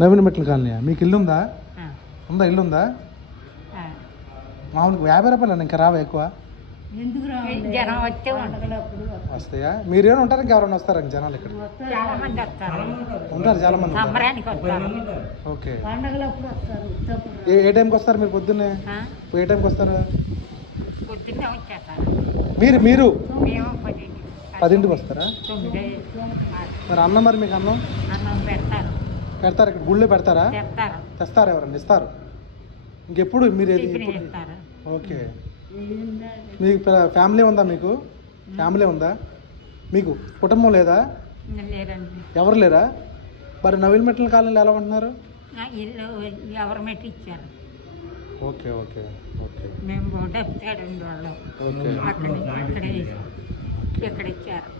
నవీన మెట్ల కాలనీ. మీకు ఇల్లు ఉందా? ఇల్లు ఉందా? మామూలుగా 50 రూపాయలు ఇంకా రావా ఎక్కువ? వస్తాయా? మీరేమైనా ఉంటారు, ఇంకెవరైనా వస్తారా జనాలు ఇక్కడ? ఉంటారు చాలా మంది. ఓకే. ఏ టైంకి వస్తారు మీరు? పొద్దున్నే ఏ టైంకి వస్తారు మీరు? మీరు 10ంటికి వస్తారా? మరి అన్నం, మరి మీకు అన్నం పెడతారు ఇక్కడ గుళ్ళో పెడతారా? తెస్తారు, ఎవరన్నా ఇస్తారు? ఇంకెప్పుడు మీరు? ఓకే. మీకు ఫ్యామిలీ ఉందా? మీకు ఫ్యామిలీ ఉందా? మీకు కుటుంబం లేదా? ఎవరు లేరా? మరి నవీన మెట్ల కాలనీలో ఎలా ఉంటున్నారు? Okay okay okay. మేము ఉండేవాళ్ళం. ఓకే. ఇక్కడ ఇచ్చారు.